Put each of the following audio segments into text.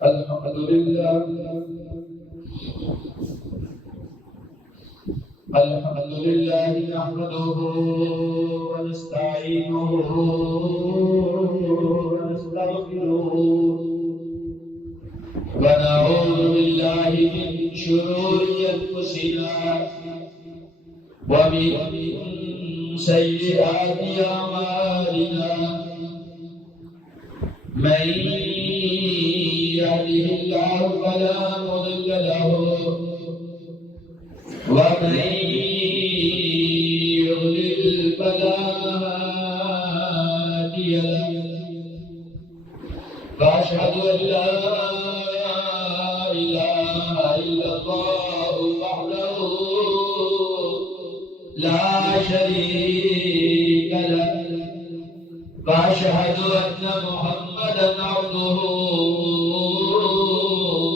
الحمد لله نحمده ونستعينه ونستغفره ونعوذ بالله من شرور أنفسنا ومن سيئات أعمالنا من يهده الله فلا مضل له ومن يضلل فلا هادي له وأشهد أن لا إله إلا الله وحده لا شريك له وأشهد أن محمدا عبده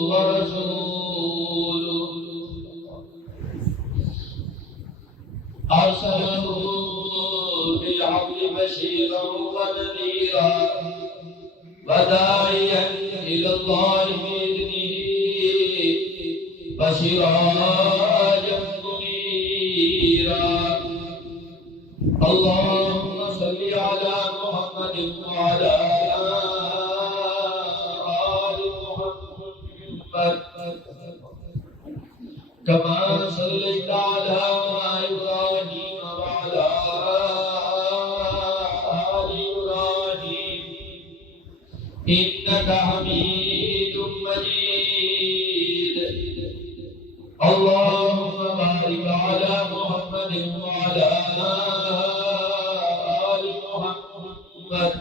ورسوله أرسله بالحق بشيرا ونذيرا وداعيا إلى الله بإذنه وسراجا منيرا اللهم صل على محمد وعلى آل محمد كما صليت على إبراهيم وعلى آل إبراهيم إنك حميد مجيد اللهم بارك على محمد وعلى آل محمد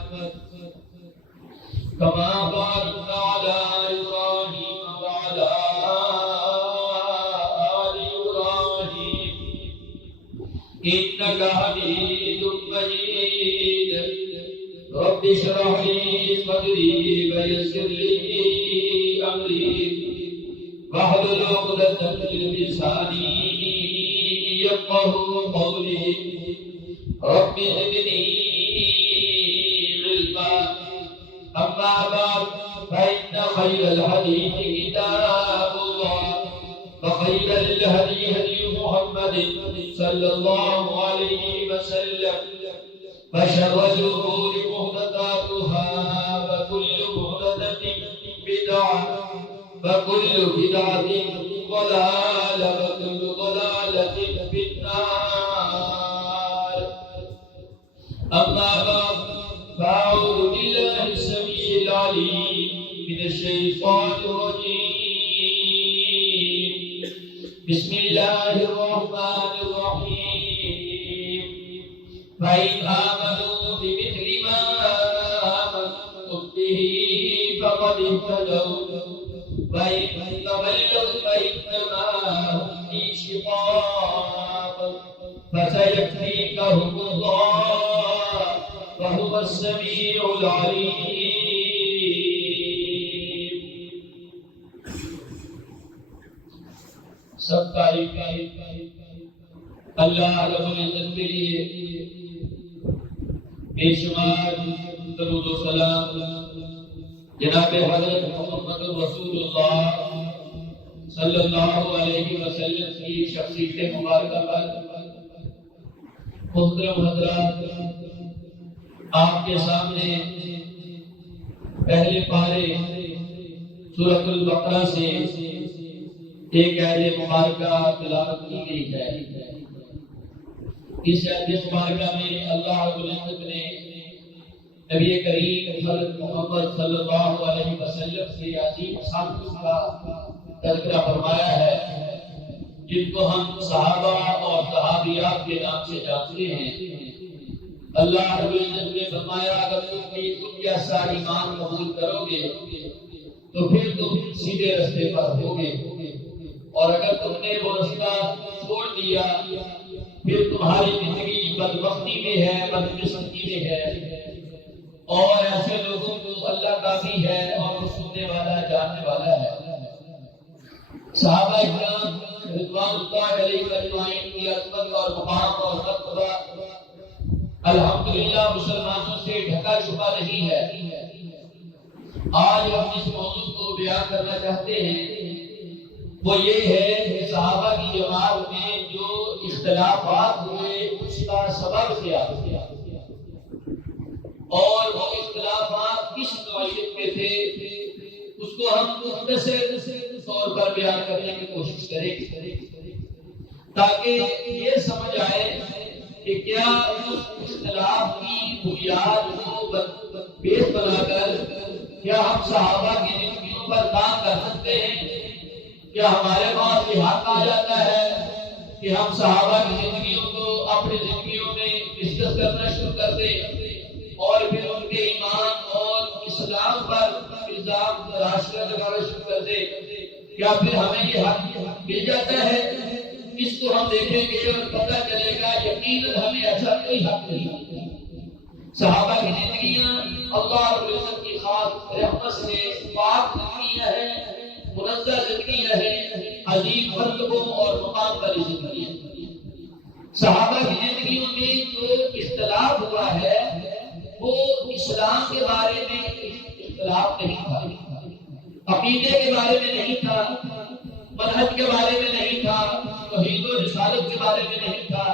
كما باركت على إبراهيم وعلى آل إبراهيم إنك حميد مجيد رب اشرح لي صدري ويسر لي أمري واحلل عقدة من لساني يفقهوا قولي رب زدني علما أما بعد فإن خير الحديث كتاب الله وخير الهدي هدي محمد صلى الله عليه وسلم وشر الأمور محدثاتها وكل محدثة بدعة وكل بدعة ضلالة وكل ضلالة في النار أما بعد فأعوذ بالله السميع العليم من الشيطان الرجيم بسم الله الرحمن الرحيم فإن آمنوا بمثل ما آمنتم به فقد اهتدوا وإن تولوا فإنما هم في شقاق فسيكفيكهم الله وهو السميع العليم سب تعریف اللہ رب العزت کے لیے بے شمار درود و سلام جناب حضرت محمد رسول اللہ صلی اللہ علیہ وسلم کی شخصیت مبارکہ پر محترم حضرات آپ کے سامنے پہلے پارے سورۃ البقرہ سے ایک آیت مبارکہ تلاوت کی گئی ہے۔ اس آیت مبارکہ میں اللہ رب العزت نے نبی کریم حضرت محمد صلی اللہ علیہ وسلم سے عظیم خصائص کا تذکرہ فرمایا ہے جن کو ہم صحابہ اور صحابیات کے نام سے جانتے ہیں۔ اللہ رب العزت نے فرمایا اگر تم ان جیسا ایمان قبول کرو گے تو پھر تم سیدھے راستے پر ہوگے، اور اگر تم نے وہ راستہ چھوڑ دیا پھر تمہاری زندگی بدبختی میں ہے، بدقسمتی میں ہے، اور ایسے لوگوں کو اللہ کافی ہے اور وہ سننے والا جاننے والا ہے۔ صحابہ کرام رضوان اللہ علیہ اجمعین کی عظمت اور مقام اور مرتبہ الحمدللہ مسلمانوں سے ڈھکا چھپا نہیں ہے۔ آج ہم اس موضوع کو بیان کرنا چاہتے ہیں وہ یہ ہے کہ صحابہ کی جماعت میں جو اختلافات ہوئے اس کا سبب کیا اور وہ اختلافات کس نوعیت کے تھے اس کو ہم مختصر طور پر بیان کرنے کی کوشش کریں تاکہ یہ سمجھ آئے کہ کیا اس اختلاف کی بنیاد کو بیس بنا کر کیا ہم صحابہ کی زندگیوں پر کام کر سکتے ہیں؟ کیا ہمارے پاس یہ حق آ جاتا ہے کہ ہم صحابہ کی زندگیوں کو اپنی زندگیوں میں ڈسکس کرنا شروع کر دیں اور پھر ان کے ایمان اور اسلام پر الزام تراش لگانا شروع کر دیں؟ کیا پھر ہمیں یہ حق مل جاتا ہے؟ اس کو ہم دیکھیں گے اور پتہ چلے گا یقیناً ہمیں ایسا کوئی حق نہیں. صحابہ کی زندگیاں اللہ رب العزت کی خاص رحمت سے پاک زندگیاں ہیں، منزہ زندگیاں ہیں، عظیم مرتبوں اور مقام والی زندگیاں. صحابہ کی زندگیوں میں جو اختلاف ہوا ہے وہ اسلام کے بارے میں اختلاف نہیں تھا، عقیدے کے بارے میں نہیں تھا، منہج کے بارے میں نہیں تھا، توحید و رسالت کے بارے میں نہیں تھا.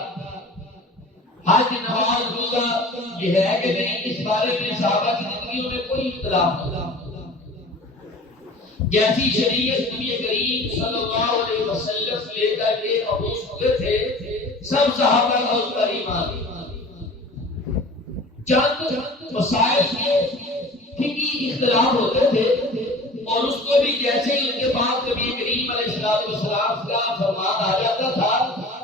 حج نماز روزہ یہ ہے کہ نہیں، اس بارے میں صحابہ کی زندگیوں میں کوئی اختلاف نہیں. جیسی شریعت نبی کریم صلی اللہ علیہ وسلم لے کر کے مبعوث ہوئے تھے سب صحابہ کا اس پر ایمان. چند مسائل کے فقہی اختلاف ہوتے تھے اور اس کو بھی جیسے ہی ان کے پاس نبی کریم علیہ السلام کا فرمان آ جاتا تھا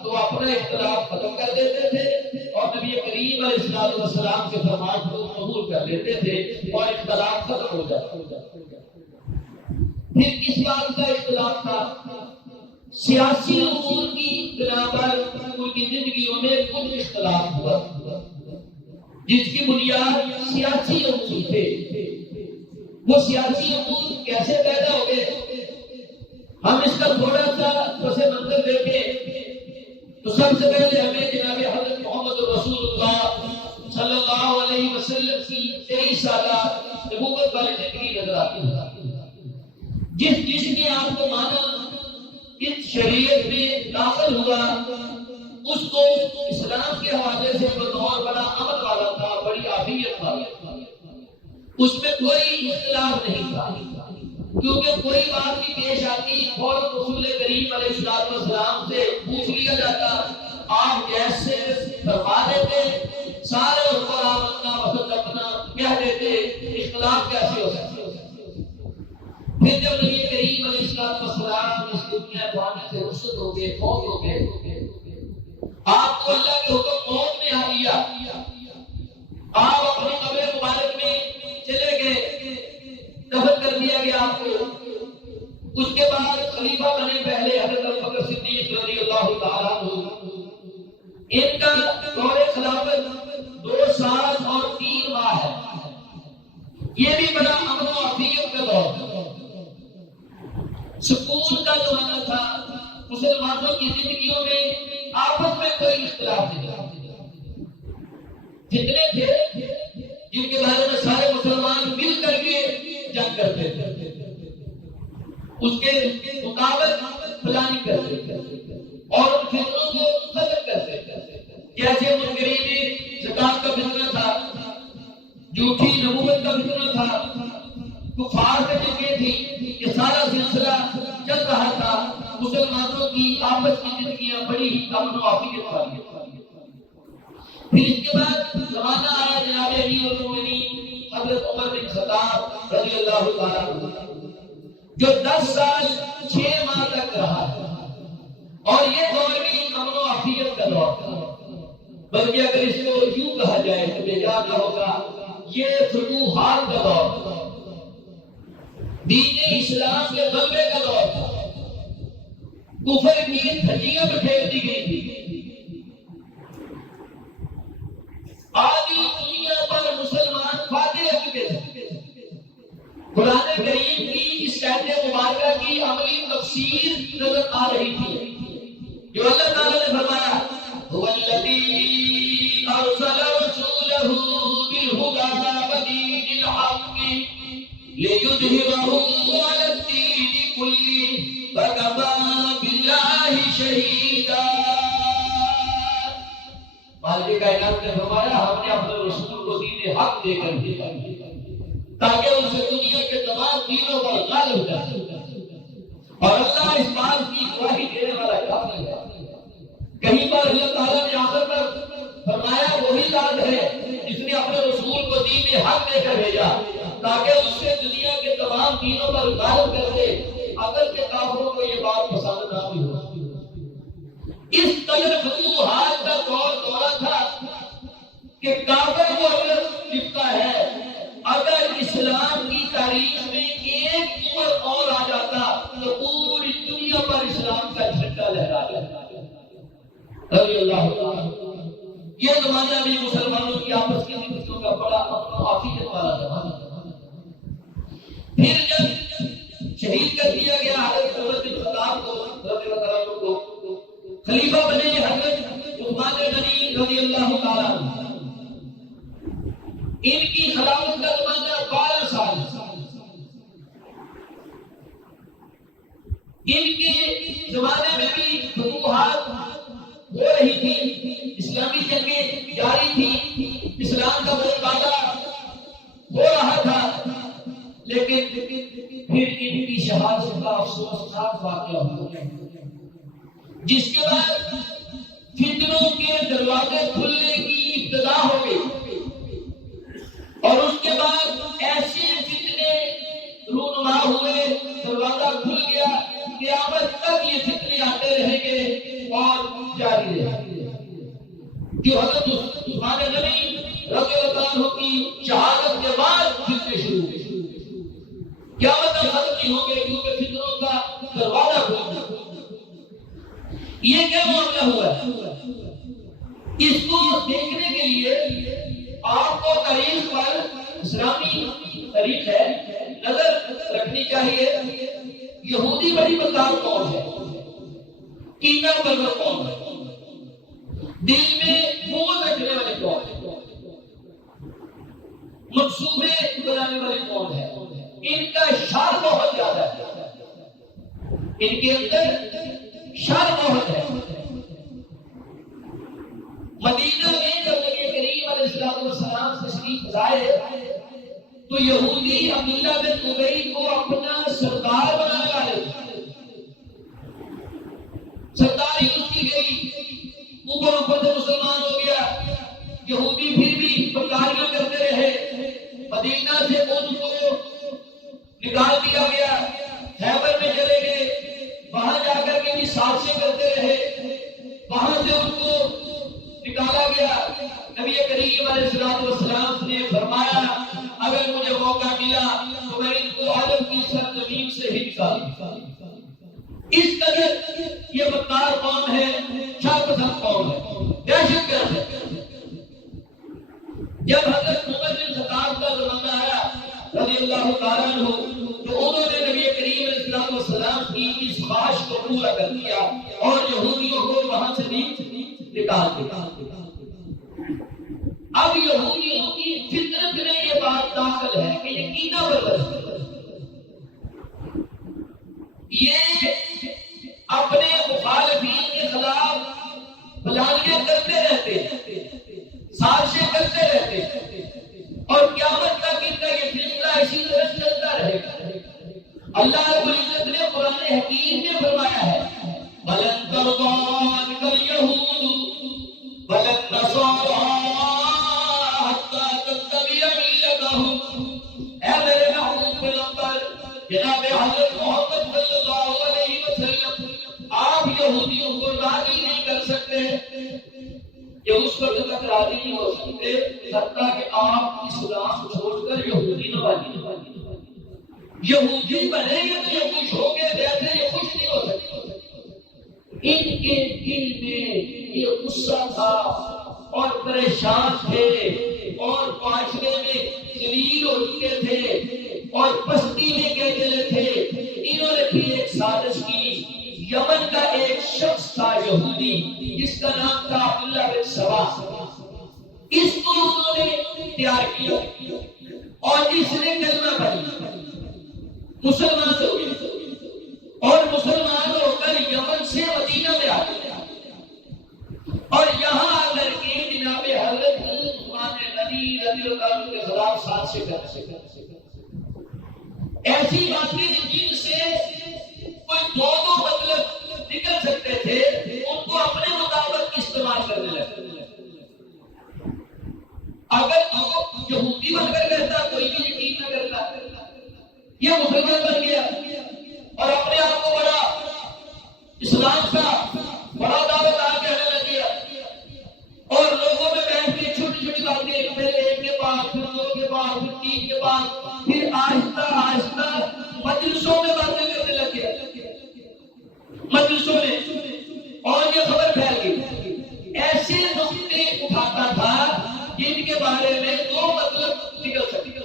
تو اپنا اختلاف ختم کر دیتے تھے اور نبی کریم علیہ السلام کے فرمان کو قبول کر لیتے تھے اور اختلاف ختم ہو جاتا. پھر کس بات کا اختلاف تھا؟ سیاسی امور کی بنا پر ان کی زندگیوں میں کچھ اختلاف ہوا جس کی بنیاد سیاسی امور تھے. وہ سیاسی امور کیسے پیدا ہو گئے؟ ہم اس کا تھوڑا سا پس منظر دیکھیں تو سب سے پہلے ہمیں جناب حضرت محمد رسول اللہ صلی اللہ علیہ وسلم کی 23 سالہ نبوت والی زندگی نظر آتی ہے. جس نے آپ کو مانا، اس شریعت میں داخل ہوا، اس کو اسلام کے حوالے سے بطور بڑا امن والا تھا، بڑی عافیت والا تھا. اس میں کوئی اختلاف نہیں تھا کیونکہ کوئی بات بھی پیش آتی فوراً رسول کریم علیہ السلام سے پوچھ لیا جاتا، آپ جیسے فرما دیتے، سارے اس پر آمنا وسط اپنا کہہ دیتے، اختلاف کیسے ہو سکتے. پھر جب نبی کریم علیہ السلام اس دنیا جانے سے رخصت ہو گئے، فوت ہو گئے، آپ کو اللہ کے حکم موت میں آ لیا، آپ اپنی قبر مبارک میں چلے گئے، دفن کر دیا گیا آپ کو. اس کے بعد خلیفہ بنے پہلے حضرت ابوبکر صدیق رضی اللہ تعالیٰ عنہ. ان کا دور خلافت 2 سال اور 3 ماہ ہے. یہ بھی بڑا امن و عافیت کا دور، سکون کا زمانہ تھا. مسلمانوں کی زندگیوں میں آپس میں کوئی اختلاف نہیں تھا. جتنے تھے جن کے بارے میں سارے مسلمان مل کر کے جنگ کرتے تھے، اس کے مطابق پلاننگ کرتے تھے اور ان فتنوں کو ختم کرتے تھے. جیسے منکرین زکات کا فتنہ تھا، جھوٹی نبوت کا فتنہ تھا، کفار سے جنگیں تھی، یہ سارا سلسلہ چل رہا تھا. مسلمانوں کی آپس کی زندگیاں بڑی ہی امن و عافیت والی. پھر اس کے بعد زمانہ آیا جناب امیر المومنین حضرت عمر بن خطاب رضی اللہ تعالیٰ عنہ، جو 10 سال 6 ماہ تک رہا اور یہ دور بھی امن و عافیت کا دور تھا. بلکہ اگر اس کو یوں کہا جائے تو بےجان نہ ہوگا، یہ فتوحات کا دور تھا، دین اسلام کے غلبے کا دور تھا. کفر کی دھجیاں بکھیر دی گئی تھی. آدھی دنیا پر مسلمان فاتح ہو چکے تھے. قرآن کریم کی اس آیت مبارکہ کی عملی تفسیر نظر آ رہی تھی جو اللہ تعالیٰ نے فرمایا هو الذی ارسل رسولہ بالہدی ودین الحق وَكَفَى بِاللَّهِ شَهِيدًا۔ مالک کائنات نے فرمایا ہم نے اپنے رسول کو دین حق دے کر دیا تاکہ اسے دنیا کے تمام دینوں پر غالب کر سکے، اور اللہ اس بات کی گواہی دینے والا کافی ہے۔ کہیں پر اللہ تعالیٰ نے آخر پر فرمایا وہی ذات ہے جس نے اپنے رسول کو دین حق دے کر بھیجا تاکہ اس سے دنیا کے تمام دینوں پر غالب کر دے، اگر کے کافروں کو یہ بات پسند نہ بھی ہو۔ اس قدر فتوحات کا دورہ تھا کہ کافر کو اگر لکھتا ہے اگر اسلام کی تاریخ میں ایک عمر اور آ جاتا تو پوری دنیا پر اسلام کا جھنڈا لہرا جاتا۔ رضی اللہ عنہ۔ یہ زمانہ بھی مسلمانوں کی آپس کی زندگیوں کا بڑا عافیت والا زمانہ تھا۔ پھر جب شہید کر دیا گیا حضرت عمر بن خطاب کو رضی اللہ عنہ کو، خلیفہ بنے حضرت عثمان غنی رضی اللہ تعالیٰ عنہ۔ ان کی خلافت کا زمانہ 12 سال۔ ان کے زمانے میں بھی فتوحات ہو رہی تھی، اسلامی جنگیں جاری تھی، اسلام کا مقابلہ ہو رہا تھا، لیکن پھر ان کی شہادت کا افسوسناک واقعہ ہوا، جس کے بعد فتنوں کے دروازے کھلنے کی ابتدا ہو گئی، اور اس کے بعد ایسے فتنے رونما ہوئے، دروازہ کھل گیا، قیامت تک یہ فتنے آتے رہیں گے اور جاری رہیں گے۔ جو حضرت عثمان غنی رضی اللہ عنہ کی شہادت کے بعد فتنے شروع ہوئے، قیامت تک ختم نہیں ہوں گے کیونکہ فتنوں کا دروازہ کھل گیا۔ یہ کیا معاملہ ہوا ہے؟ اس کو دیکھنے کے لیے آپ کو تاریخ پر، اسلامی تاریخ ہے، نظر رکھنی چاہیے۔ یہودی بڑی بدکار قوم ہے، کینہ پرور قوم ہے، دل میں بغض رکھنے والی قوم ہے، منصوبے بنانے والی قوم ہے، ان کا شر بہت زیادہ ہے، ان کے اندر شر بہت ہے۔ مدینہ میں جب نبی کریم علیہ السلام تشریف لائے تو یہودی عبداللہ بن ابی کو اپنا سردار بنانے والے، سرداری اس کی گئی، اوپر سے مسلمان ہو گیا۔ یہودی پھر بھی بدکاریاں کرتے رہے، مدینہ سے ان کو نکال دیا گیا، خیبر میں چلے گئے، وہاں جا کر کے بھی سازشیں کرتے رہے، وہاں سے ان کو نکالا گیا۔ نبی کریم علیہ السلام نے فرمایا اگر مجھے موقع ملا تو میں ان کو عرب کی سرزمین سے ہی نکالوں۔ اس قدر یہ بدکار قوم ہے، شر پسند قوم ہے، دہشت گرد ہے۔ جب حضرت عمر بن خطاب کا زمانہ آیا رضی اللہ تعالیٰ عنہ تو انہوں نے نبی کریم علیہ السلام کی اس خواہش کو پورا کر دیا اور یہودیوں کو وہاں سے بھی نکال دیا۔ اب یہودیوں کی فطرت میں یہ بات داخل ہے کہ یہ کینہ پرور ہے، یہ اپنے مخالفین کے خلاف بلانیاں کرتے رہتے، سازشیں کرتے رہتے، اور قیامت تک ان کا یہ سلسلہ اسی طرح چلتا رہے گا۔ اللہ رب العزت نے قرآن حکیم میں فرمایا ہے وَلَن تَرْضَىٰ عَنْكَ الْيَهُودُ وَلَا النَّصَارَىٰ حَتَّىٰ تَتَّبِعَ مِلَّتَهُمْ۔ اے میرے محبوب پیغمبر جناب حضرت محمد صلی اللہ علیہ وسلم، آپ یہودیوں کو راضی نہیں کر سکتے، یہ اس وقت تک راضی نہیں ہو سکتے حتیٰ کہ آپ اسلام چھوڑ کر یہودی نہ بنیں۔ یہودی بنیں گے تو یہ خوش ہوں گے، ویسے یہ خوش نہیں ہو سکتے۔ ان کے دل میں یہ غصہ تھا اور پریشان تھے اور معاشرے میں ذلیل ہو چکے تھے اور پستی میں کہتے تھے۔ انہوں نے بھی ایک سازش کی، یمن کا ایک شخص تھا یہودی جس کا نام تھا عبداللہ بن سبا، اس کو انہوں نے تیار کیا اور اس نے کلمہ پڑھی، مسلمان ہو گئے اور مسلمان سے ایسی باتیں جن سے کوئی دو مطلب نکل سکتے تھے ان کو اپنے مطابق استعمال کرنے لگے. اگر یہودی بن کر کہتا کوئی بھی یقین نہ کرتا, یہ مسلمان بن گیا اور اپنے آپ کو بڑا اسلام کا بڑا دعویٰ دار کہنے لگ گیا اور لوگوں میں بیٹھ کے چھوٹی چھوٹی باتیں پہلے ایک کے بعد پھر دو کے بعد پھر تین کے بعد پھر آہستہ آہستہ مجلسوں میں باتیں کرنے لگ گیا, مجلسوں میں, اور یہ خبر پھیل گئی. ایسے نقطے اٹھاتا تھا جن کے بارے میں دو مطلب نکل سکتے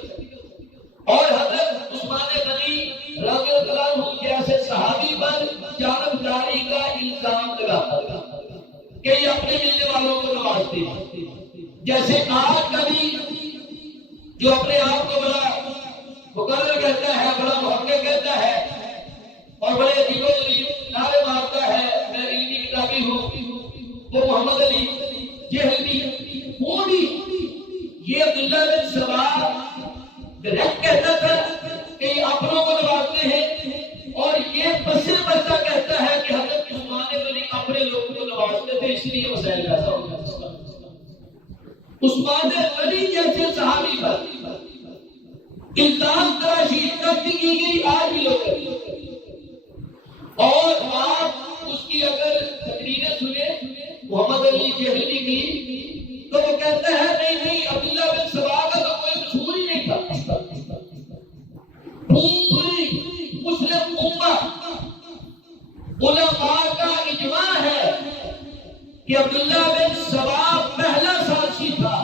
اور حضرت عثمان غنی رضی اللہ عنہ جیسے صحابی پر جانبداری کا الزام لگاتا تھا کہ یہ اپنے ملنے والوں کو نوازتے ہیں. جیسے آج کبھی جو اپنے آپ کو بڑا مقرر کہتا ہے, بڑا محقق کہتا ہے اور بڑے عجیب و غریب نعرے مارتا ہے میں علمی کتابی ہوں, وہ محمد علی جہلمی موڈی, یہ عبداللہ بن سبا ڈائریکٹ کہتا تھا کہ یہ اپنوں کو نوازتے ہیں اور یہ بسر بچہ کہتا ہے کہ حضرت عثمان غنی اپنے لوگوں کو نوازتے تھے اس لیے مسائل پیدا ہو گیا. عثمان غنی جیسے صحابی پر الزام تراشی کی گئی آج بھی لوگ اور آپ اس کی اگر تقریریں سنے محمد علی جہلمی کی تو وہ کہتا ہے نہیں عبداللہ بن سبا کا تو کوئی قصور ہی نہیں تھا. پوری مسلم امت علماء کا اجماع ہے کہ عبداللہ بن سبا پہلا سازشی تھا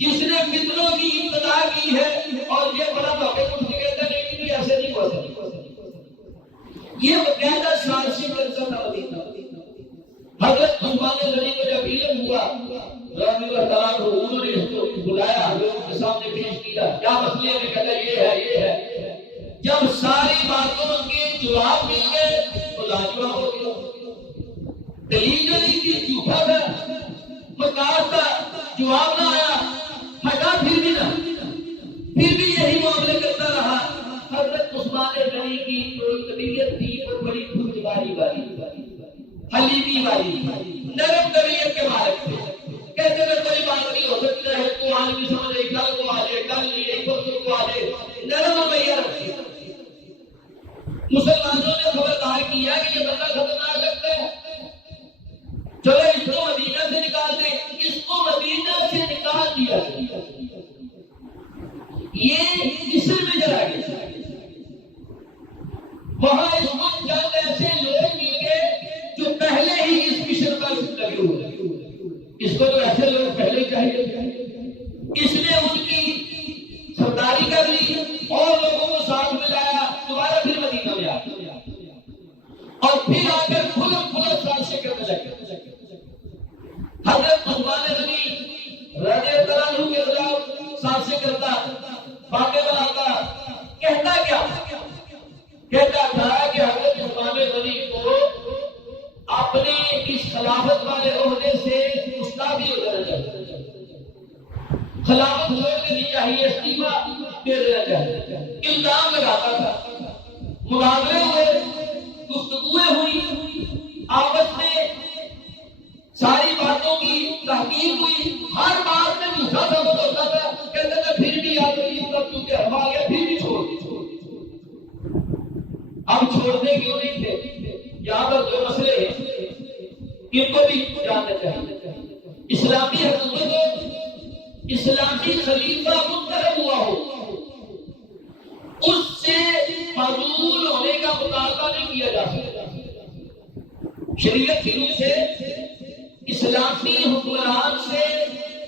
جس نے فتنوں کی ابتدا کی ہے اور یہ بڑا موقع کچھ نہیں کہتا نہیں کہ ایسے نہیں ہوا تھا. یہ باقاعدہ سازشی کرتا تھا. حضرت عثمان غنی کو جب علم ہوا رضی اللہ تعالیٰ عنہ انہوں نے اس کو بلایا, لوگوں کے سامنے پیش کیا کیا مسئلے میں, کہتا یہ ہے. جب ساری باتوں کے جواب مل گئے تو لاجواب ہو گیا. دلیل نہیں تھی, جھوٹا تھا, مکار تھا, جواب نہ آیا, ہٹا پھر بھی یہی معاملے کرتا رہا. حضرت عثمان غنی کی طبیعت تھی اور بڑی خوشگواری والی, حلیمی والی, نرم طبیعت کے مالک تھے. کہتے ہیں کوئی بات نہیں ہو سکتی ہے, تو آج بھی سمجھے کل کو آ جائے, کل نہیں پرسوں کو آ جائے, نرم رویہ رکھتے. مسلمانوں نے خبردار کیا کہ یہ بندہ خطرناک لگتا ہے, چلو اس کو مدینہ سے نکال دیں. اس کو مدینہ سے نکال دیا, یہ مصر میں چلا گیا. وہاں اس وقت چند ایسے لوگ مل گئے جو پہلے ہی اس مشن پر لگے ہوئے. اس کو تو ایسے لوگ پہلے چاہیے. اس نے ان کی سرداری کر لی اور لوگوں کو ساتھ میں لایا, دوبارہ پھر مدینہ میں آ اور پھر آ کر کھلم سازشیں کرنے لگے. حضرت عثمان غنی رضی اللہ عنہ کے خلاف سازشیں کرتا, باتیں بناتا. کہتا کیا تھا کہ حضرت عثمان غنی کو اپنے اس خلافت والے عہدے سے مستعفی ہو جانا چاہیے, خلافت چھوڑ دینی چاہیے, استعفا دے دینا چاہیے. الزام لگاتا تھا. مناظرے ہوئے, گفتگویں ہوئی, آپس میں ساری باتوں کی تحقیق ہوئی, ہر بات میں جھوٹا ثابت ہوتا تھا. کہتے تھے پھر بھی آپ کیونکہ ہم آ گیا پھر بھی چھوڑ. اب چھوڑنے کیوں نہیں تھے؟ یہاں پر جو مسئلے ہیں ان کو بھی جاننا چاہیے. اسلامی حکومت اسلامی خلیفہ منتخب ہوا ہو, اس سے معزول ہونے کا مطالبہ نہیں کیا جا سکتا. شریعت کی روح سے اسلامی حکمران سے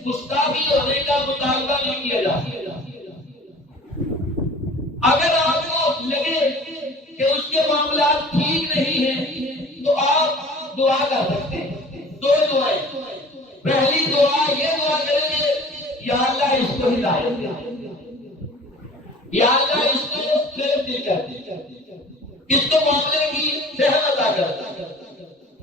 مستعفی ہونے کا مطالبہ نہیں کیا جا سکتا. اگر آپ کو لگے کہ اس کے معاملات ٹھیک نہیں ہیں تو آپ دعا کر سکتے ہیں. دو دعائیں. پہلی دعا یہ دعا کریں گے یا اللہ اس کو ہدایت دے, یا اللہ اس کو نرم دل کر دے, اس کو معاملے کی فہم عطا کر.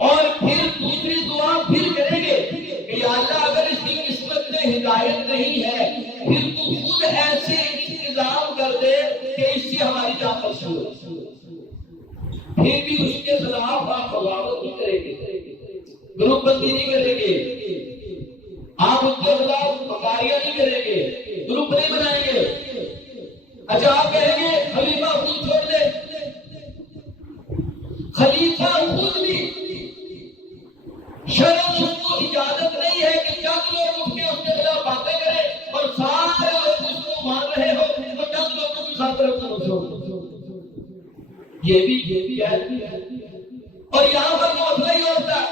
اور پھر دوسری دعا پھر کریں گے کہ یا اللہ اگر اس کی قسمت میں ہدایت نہیں ہے پھر تو خود ایسے انتظام کر دے کہ اس سے ہماری جان مشہور ہو، پھر بھی اس کے خلاف آپ بغاوت نہیں کریں گے، گروپ بندی نہیں کریں گے، آپ اس کے خلاف بکاریاں نہیں کریں گے، گروپ نہیں بنائیں گے۔ اچھا آپ کہیں گے خلیفہ خود چھوڑ دے، خلیفہ خود بھی شرم اس کو اجازت نہیں ہے کہ چند لوگ اٹھ کے اس کے خلاف باتیں کریں اور سارے لوگ اس کو مان رہے ہو تو چند لوگوں کے ساتھ یہ بھی ہے۔ اور یہاں پر مسئلہ یہ ہوتا ہے،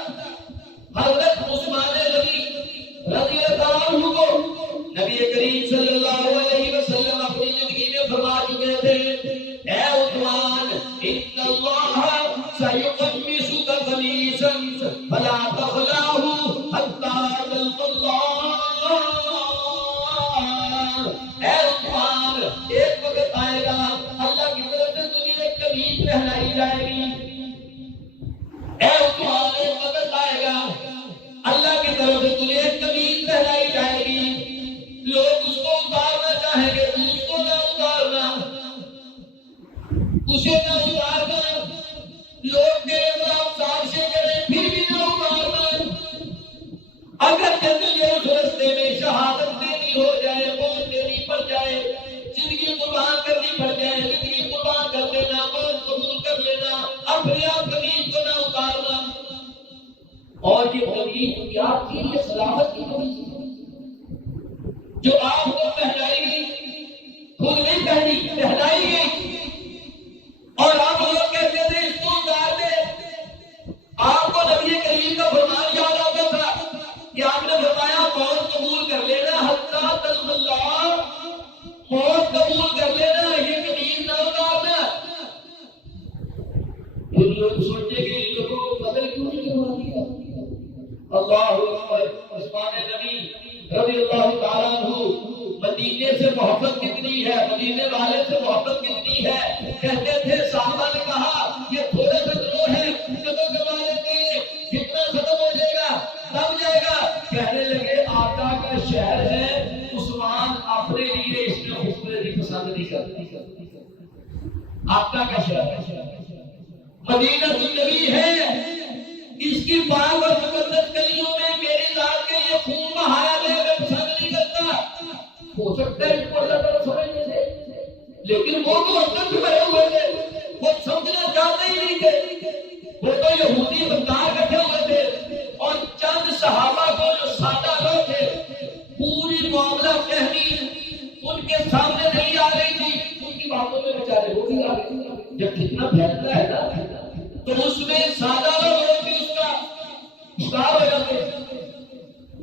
حضرت عثمان غنی رضی اللہ عنہ کو نبی کریم صلی اللہ علیہ وسلم اپنی زندگی میں فرما چکے تھے، اے عثمان ان اللہ سیقمصک قمیصا فلا تخلعه حتى تلقى اللہ۔ اے عثمان ایک وقت آئے گا اللہ کی طرف سے تمہیں ایک قمیص پہنائی جائے گی، اے عثمان ایک وقت آئے گا اللہ کی طرف سے تمہیں ایک قمیص پہنائی جائے گی، لوگ اس کو اتارنا چاہیں گے تو اس کو نہ اتارنا، اسے نہ اتارنا، لوگ تیرے خلاف سازشیں کریں پھر بھی نہ اتارنا، اگر جنگل یا اس رستے میں شہادت دینی ہو جائے، موت دینی پڑ جائے، زندگی قربان کرنی پڑ جائے، زندگی قربان کر دینا، موت قبول کر لینا، اپنے آپ قمیص کو نہ اتارنا۔ اور یہ قمیص کیا تھی؟ یہ خلافت کی قمیص جو آپ کو پہنائی گئی، خود نہیں پہنی، پہنائی گئی، اور آپ لوگ کہتے تھے اس کو اتار دے۔ آپ کو نبی کریم کا فرمان یاد آتا تھا کہ آپ نے فرمایا موت قبول کر لینا، حتیٰ تلقى اللہ، موت قبول کر لینا، یہ قمیص نہ اتارنا۔ پھر لوگ سوچے کہ ان لوگوں کو قتل کیوں نہیں کروا دیا؟ اللہ اکبر۔ عثمان غنی رضی اللہ تعالیٰ عنہ مدینے سے محبت کتنی ہے، مدینے والے سے محبت کتنی ہے، کہتے تھے صحابہ نے کہا یہ تھوڑا سا گروہ ہے، ختم کروا لیتے ہیں، جتنا ختم ہو جائے گا دب جائے گا۔ کہنے لگے آقا کا شہر ہے، عثمان اپنے لیے اس میں خوبصورتی پسند نہیں کرتا، آقا کا شہر ہے، مدینہ النبی ہے، اس کی پاک اور مقدس گلیوں میں میری ذات کے لیے خون بہایا جائے میں پسند نہیں کرتا۔ ہو سکتا ہے اس کو اللہ تعالیٰ سمجھتے تھے، لیکن وہ تو اندر سے بھرے ہوئے تھے، وہ سمجھنا چاہتے ہی نہیں تھے، وہ تو یہودی غدار بیٹھے ہوئے تھے، اور چند صحابہ کو جو سادہ لوگ تھے پوری معاملہ فہمی ان کے سامنے نہیں آ رہی تھی، ان کی باتوں میں بیچارے وہ بھی آ گئے تھے۔ جب کتنا پھیلتا ہے نا تو اس میں سادہ لوگ بھی اس کا شکار ہو جاتے۔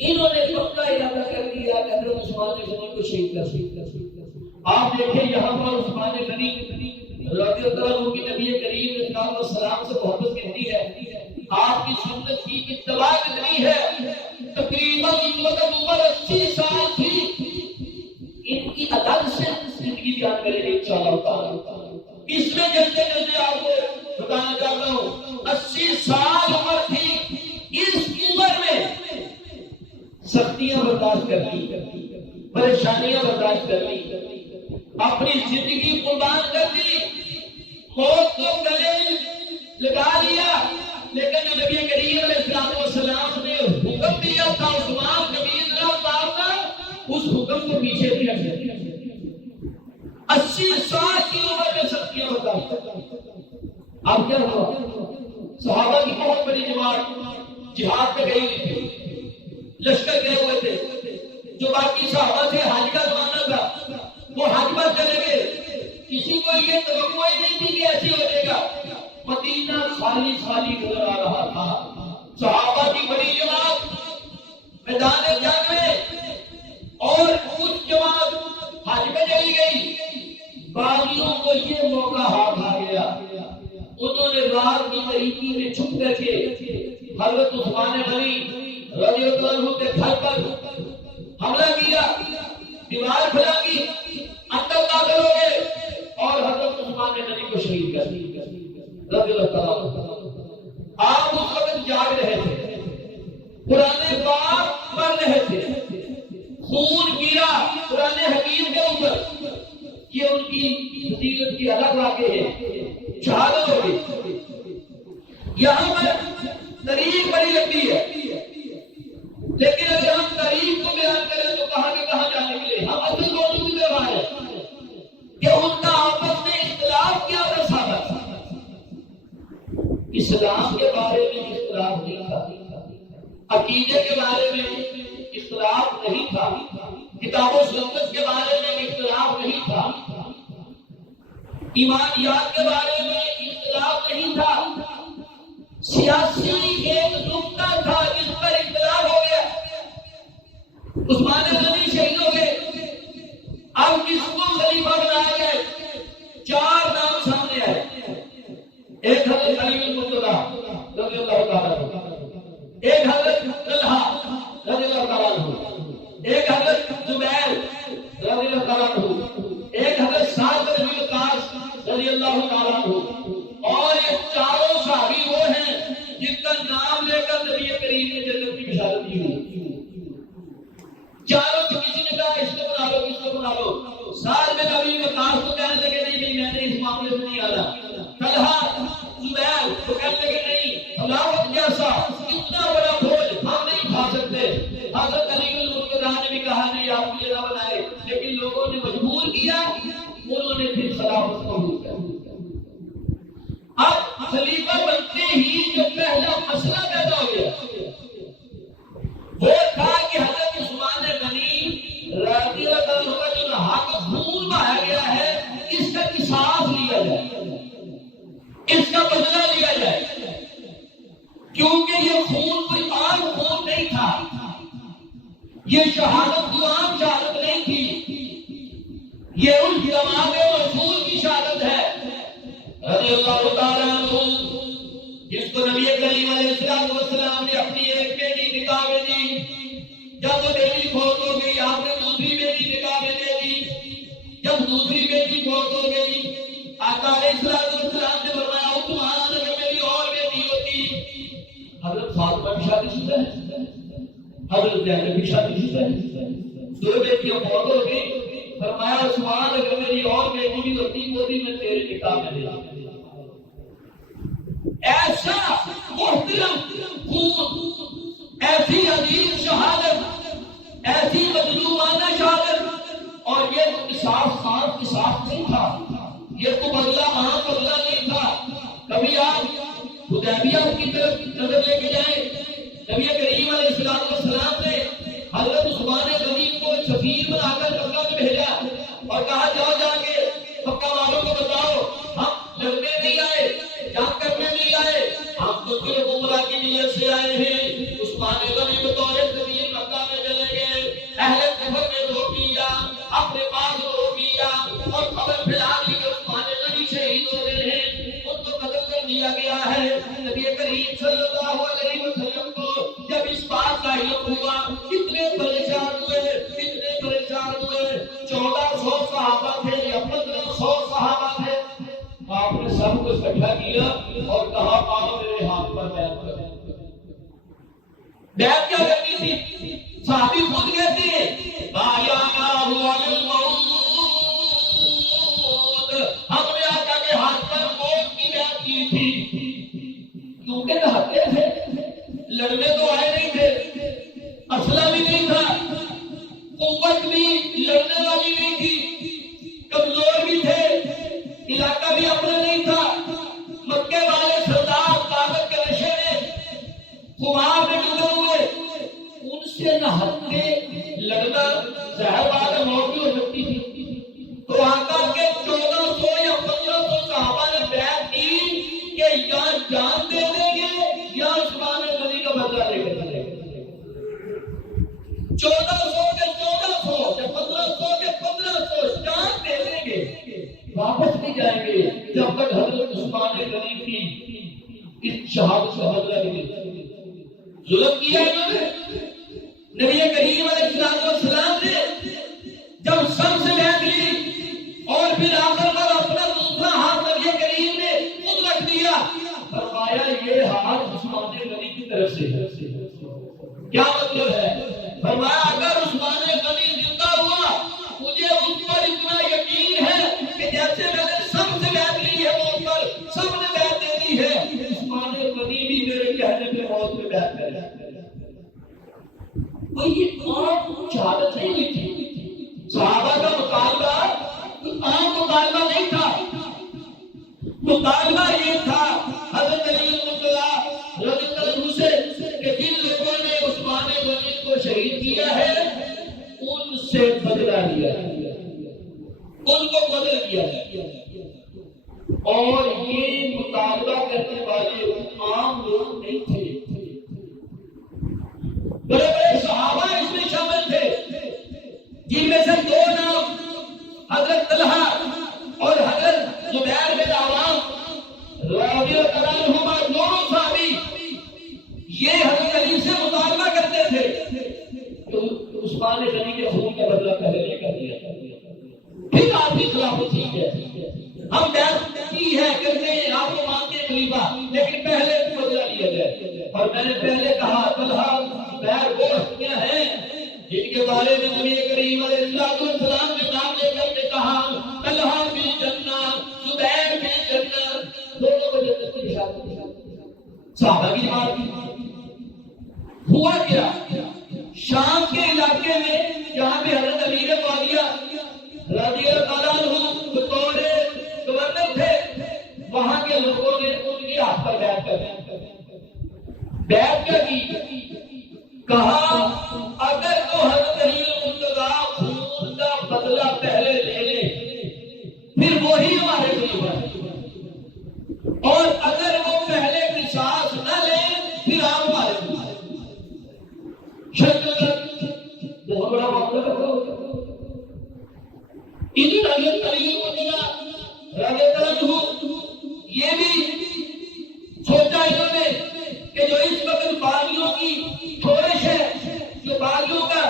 انہوں نے پکا ارادہ کر دیا کہ حضرت عثمان غنی کو شہید کر دیا۔ آپ دیکھیں یہاں پر عثمان غنی رضی اللہ عنہ کی نبی کریم علیہ الصلوۃ والسلام سے محبت کتنی ہے، آپ کی سنت کی اتباع کتنی ہے۔ تقریباً اس وقت عمر 80 سال تھی، ان کی عدل سے زندگی بیان کریں گے انشاءاللہ تعالی۔ اس میں جلتے جلتے آپ کو بتانا چاہتا ہوں 80 سال عمر تھی، اس عمر میں سختیاں برداشت کرتی، پریشانیاں برداشت کرتی، اپنی زندگی قربان کر دی، موت کو گلے لگا لیا، لیکن نبی کریم علیہ السلام نے حکم دیا تھا عثمان قمیص نہ اتارنا، اس حکم کو پیچھے بھی رکھ دیا۔ 80 سال کی عمر میں سختیاں برداشت کرتی۔ اب کیا ہوا؟ صحابہ کی بہت بڑی جماعت جہاد پہ گئی ہوئی تھی، لشکر گئے ہوئے تھے، جو باقی صحابہ تھے حج کا زمانہ تھا، وہ حج پر چلے گئے، کسی کو یہ توقع ہی نہیں تھی کہ ایسے ہو جائے گا، مدینہ خالی خالی نظر آ رہا تھا، صحابہ کی بڑی جماعت میدان جنگ میں، اور اس جماعت حج میں چلی گئی، باغیوں کو یہ موقع ہاتھ آ گیا، انہوں نے رات کی تاریکی میں چھپ کر کے حضرت عثمان غنی رضی اللہ عنہ کے گھر پر حملہ کیا، دیوار کھلا دی، اندر داخل ہو گئے اور حضرت عثمان غنی کو شہید کر دیا رضی اللہ عنہ۔ آپ اس وقت جاگ رہے تھے، قرآن پاک پڑھ رہے تھے، خون گرا قرآن حکیم کے اوپر، کی الگ واقع ہے، شہادت ہوگی۔ یہاں پر تاریخ بڑی لمبی ہے، لیکن اگر ہم تاریخ کو بیان کریں تو کہاں کے کہاں جانے کے لیے ہم اصل موضوع کی طرف آئے کہ ان کا آپس میں اختلاف کیا تھا صحابہ۔ اسلام کے بارے میں اختلاف نہیں تھا، عقیدے کے بارے میں اختلاف نہیں تھا، کتاب و سنت کے بارے میں اختلاف نہیں تھا، ایمانیات کے بارے میں اختلاف نہیں تھا، سیاسی ایک نقطہ تھا جس پر اختلاف ہو گیا۔ عثمان غنی شہید ہو گئے، اب کس کو خلیفہ بنایا گیا؟ چار نام سامنے آئے، ایک حضرت علی بن مرتضیٰ رضی اللہ تعالیٰ عنہ، ایک حضرت طلحہ رضی اللہ تعالیٰ عنہ، ایک حضرت زبیر رضی اللہ تعالیٰ عنہ، ایک حضرت سعد بن ابی وقاص رضی اللہ تعالیٰ عنہ۔ اور یہ چاروں صحابی وہ ہیں جن کا نام لے کر نبی کریم نے جنت کی بشارت دی ہوئی۔ چاروں کو کسی نے کہا اس کو بنا لو، اس کو بنا لو۔ سعد بن ابی وقاص کو کہنے لگے نہیں میں نے اس معاملے میں نہیں آنا۔ طلحہ زبیر کو کہنے لگے نہیں، خلافت جیسا اتنا بڑا بوجھ ہم نہیں اٹھا سکتے۔ حضرت علی بن مرتضیٰ نے بھی کہا نہیں آپ مجھے نہ بنائے، لیکن لوگوں نے مجبور کیا، انہوں نے پھر خلافت قبول کر لی۔ اب خلیفہ بنتے ہی جو پہلا مسئلہ پیدا ہو گیا وہ تھا کہ حضرت عثمان غنی رضی اللہ عنہ کا جو حق خون بہایا گیا ہے اس کا قصاص لیا جائے، اس کا بدلہ لیا جائے، کیونکہ یہ خون کوئی عام خون نہیں تھا، یہ شہادت کوئی عام شہادت نہیں تھی، یہ اس جماعت رسول کی شہادت ہے رضی اللہ تعالیٰ عنہ، جس کو نبی کریم علیہ السلام نے اپنی ایک بیٹی نکاح میں دی، جب وہ بیٹی فوت ہو گئی آپ نے دوسری بیٹی نکاح میں دے دی، جب دوسری بیٹی فوت ہو گئی آقا علیہ السلام نے فرمایا عثمان اگر میری اور بیٹی ہوتی، حضرت فاطمہ کی شادی شدہ ہے، حضرت زینب کی شادی شدہ ہے، دو بیٹیاں فوت ہو گئی، فرمایا عثمان اگر میری اور بیٹی بھی ہوتی وہ بھی میں تیرے نکاح میں دے دیتا۔ ایسا محترم خون، ایسی عظیم شہادت، ایسی مظلومانہ شہادت، اور یہ قصاص عام قصاص نہیں تھا، یہ تو بدلہ عام بدلہ نہیں تھا۔ کبھی آپ حدیبیہ کی طرف نظر لے کے جائیں، نبی کریم علیہ السلام نے حضرت عثمان غنی کو سفیر بنا کر مکہ میں بھیجا اور کہا جاؤ جا کے مکہ والوں کو بتاؤ ہم لڑنے نہیں آئے، جنگ کرنے نہیں آئے، ہم تو صرف عمرہ کی نیت سے آئے ہیں۔ عثمان غنی بطور سفیر مکہ میں چلے گئے، اہل کفر نے روک لیا، اپنے پاس روک لیا اور خبر پھیلا دی کہ عثمان غنی شہید ہو گئے ہیں، ان کو قتل کر دیا گیا ہے۔ نبی کریم صلی اللہ علیہ وسلم کو جب اس بات کا علم ہوا کتنے پریشان ہوئے، کتنے پریشان ہوئے، 1400 صحابہ تھے یا 1500 صحابہ تھے، آپ نے سب کو اکٹھا کیا اور کہا آؤ میرے ہاتھ پر بیعت کرو۔ بیعت کیا کرنی تھی؟ صحابی خود کہتے ہیں بایعناہ علی الموت، ہم نے آقا کے ہاتھ پر موت کی بیعت کی تھی، کیونکہ نہتے تھے، لڑنے تو آئے نہیں تھے، اسلحہ بھی نہیں تھا، قوت بھی لڑنے والی نہیں تھی، کمزور بھی تھے، علاقہ بھی اپنا نہیں تھا، مکے والے سردار طاقت کے نشے میں خمار میں ڈوبے ہوئے، ان سے نہتے لڑنا زہر والا موت بھی ہو سکتی تھی۔ تو آقا کے 1400 یا 1500 صحابہ نے بیعت کی کہ یا جان دے دیں گے یا عثمان غنی کا بدلہ لے کر چلے گئے۔ 1400 کے 1400 یا 1500 کے 1500 جان دے دیں گے، واپس نہیں جائیں گے جب تک حضرت عثمان غنی کی اس شہادت کا بدلہ نہیں لے۔ ظلم کیا انہوں نے۔ نبی کریم علیہ السلام نے جب سب سے بیعت لی اور پھر آخر پر اپنا دوسرا ہاتھ نبی کریم نے خود رکھ دیا، فرمایا یہ ہاتھ عثمان غنی کی طرف سے ہے۔ کیا مطلب ہے؟ فرمایا اگر عثمان غنی زندہ ہوا مجھے اس پر اتنا یقین ہے کہ جیسے میں نے سب موت میں بیعت کریں. تو یہ عام شہادت نہیں ہوئی تھی. صحابہ کا مطالبہ عام مطالبہ نہیں تھا. مطالبہ یہ تھا حضرت علی رضی اللہ عنہ سے کہ جن لوگوں نے عثمان غنی کو شہید کیا ہے ان سے بدلہ لیا ہے, ان کو بدل کیا ہے. اور یہ مطالبہ کرنے والے عام لوگ نہیں تھے, بڑے بڑے صحابہ اس میں شامل تھے, جن میں سے دو نام حضرت طلحہ اور حضرت زبیر بن عوام رضی اللہ عنہما, دونوں صحابی یہ حضرت علی سے مطالبہ کرتے تھے کہ عثمان غنی کے خون کا بدلہ پہلے لے کر دیا, پھر آپ کی خلافت ٹھیک ہے, ہم بیعت کی ہے کرتے ہیں, آپ کو مانتے ہیں خلیفہ, لیکن پہلے بدلہ لیا جائے. اور میں نے پہلے کہا طلحہ زبیر وہ ہستیاں ہیں جن کے بارے میں نبی کریم علیہ السلام نے نام لے کر کے کہا طلحہ فی الجنہ زبیر فی الجنہ, دونوں کو جنت کی بشارت. صحابہ کی بات ہوا کیا, شام کے علاقے میں جہاں پہ حضرت علی معاویہ رضی اللہ عنہ بطور گورنر تھے, وہاں کے لوگوں نے ان کے ہاتھ پر بیعت کر دی. کہا اگر تو حضرت علی خون کا بدلہ پہلے لے لے پھر وہی ہمارے خلیفہ ہے, اور اگر وہ پہلے قصاص نہ لے پھر آپ ہمارے خلیفہ ہیں. بہت بڑا معاملہ ہے. ادھر حضرت علی رضی اللہ عنہ یہ بھی سوچا انہوں نے کہ جو اس وقت باغیوں کی شورش ہے, جو باغیوں کا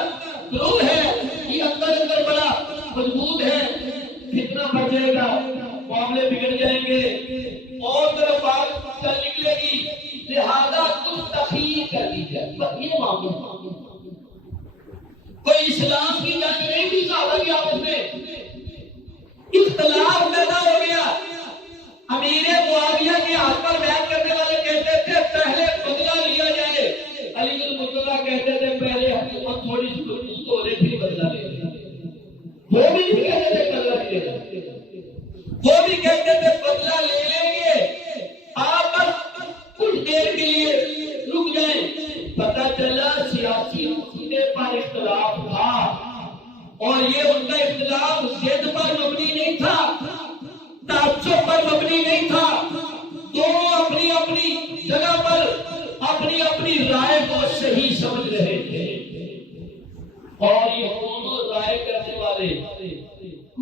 گروہ ہے, یہ اندر بڑا مضبوط ہے, فتنہ بڑھ جائے گا, معاملے بگڑ جائیں گے, اور طرف بات چل نکلے گی, لہذا تم تخیر کر دیجیے. یہ معاملہ کوئی اسلام کی جنگ نہیں تھی صحابہ کی آپس میں, اختلاف پیدا ہو گیا. امیر معاویہ کے ہاتھ پر بیعت کرنے والے کہتے تھے پہلے بدلہ لیا جائے, علی بن مرتضیٰ کہتے تھے پہلے حکومت تھوڑی سی تو لے پھر بدلہ لے لیں. وہ بھی کہتے تھے بدلہ لے لیں, وہ بھی کہتے تھے بدلہ لے لیں گے, آپ بس کچھ دیر کے لیے رک جائیں. پتہ چلا سیاسی مسئلے پر اختلاف تھا, اور یہ ان کا اختلاف ضد پر مبنی نہیں تھا, تعصب پر مبنی نہیں تھا. دونوں اپنی اپنی جگہ پر اپنی اپنی رائے کو صحیح سمجھ رہے تھے, اور یہ دونوں رائے کرنے والے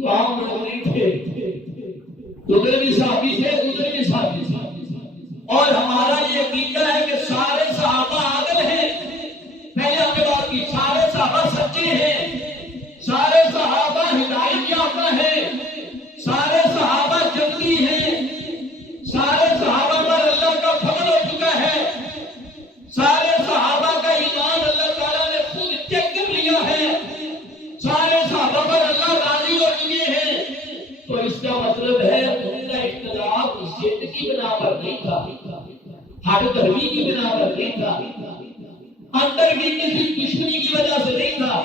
عام لوگ نہیں تھے, ادھر بھی صحابی تھے ادھر بھی صحابی تھے. اور ہمارا یہ عقیدہ ہے کہ سارے صحابہ عادل ہیں. پہلے ہم نے بات کی, سارے صحابہ سچے ہیں, سارے صحابہ ہدایت یافتہ ہیں, سارے صحابہ جنتی ہیں, سارے صحابہ پر اللہ کا فضل ہو چکا ہے, سارے صحابہ کا ایمان اللہ تعالیٰ نے خود چیک کر لیا ہے, سارے صحابہ پر اللہ راضی ہو چکے ہیں. تو اس کا مطلب ہے ان کا اختلاف ضد کی بنا پر نہیں تھا, ہر دھرمی کی بنا پر نہیں تھا, اندر کی کسی دشمنی کی وجہ سے نہیں تھا.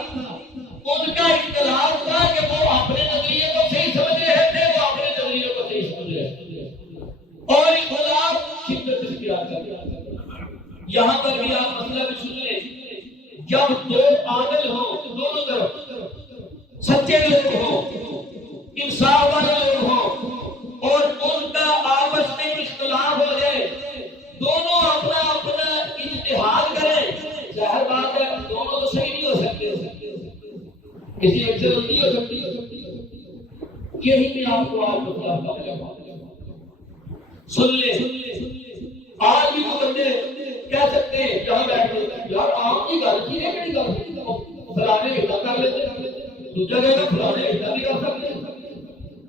ان کا اختلاف تھا کہ وہ اپنے نظریے کو صحیح سمجھ رہے تھے, وہ اپنے نظریے کو صحیح سمجھ رہے تھے, اور اختلاف شدت اختیار کر رہا. یہاں پر بھی آپ مسئلہ بھی سن لیں, جب دو عادل ہوں, دونوں طرف سچے لوگ ہوں, انصاف والے لوگ ہوں, اور ان کا آپس میں اختلاف ہو جائے, دونوں اپنا اپنا اجتہاد کریں, ظاہر بات ہے دونوں تو صحیح نہیں ہو سکتے, کسی ایک سے غلطی ہو سکتی. یہی میں آپ کو آج بتاتا سن لے. آج بھی وہ بندے کہہ سکتے ہیں جہاں بیٹھے یار آپ کی غلطی ہے, کہڑی غلطی فلانے ایسا کر لیتے, دوسرا کہے گا فلانے ایسا نہیں کر سکتے,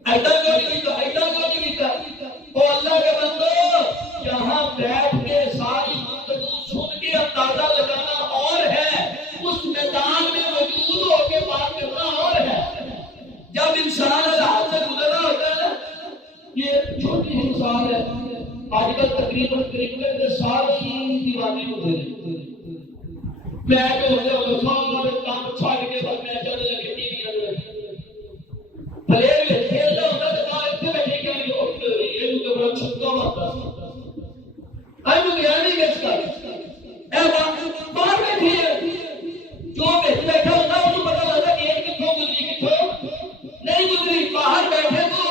ایسا کیوں نہیں کیتا, ایسا کیوں نہیں کیتا. تو اللہ کے بندو یہاں بیٹھ کے ساری گفتگو سن کے اندازہ لگانا اور ہے, اس میدان میں موجود ہو کے بات کرنا اور ہے. جب انسان اللہ سے گزرنا ہوتا ہے نا, یہ چھوٹی سی مثال ہے, آج کل تقریباً ساری جوانی ہوتے میں تو سارے کام چھڑ کے بس میں چلنے لگے ٹی وی پلے کھیلنا ہوتا تو باہر اتنے بیٹھے کیا یہ تو بڑا چھکا ہوتا نہیں کس کا باہر بیٹھی ہے جو بیٹھا ہوتا ہے انہوں پتا لگتا کہ ایک کتوں گزری کتوں نہیں گزری باہر بیٹھے تو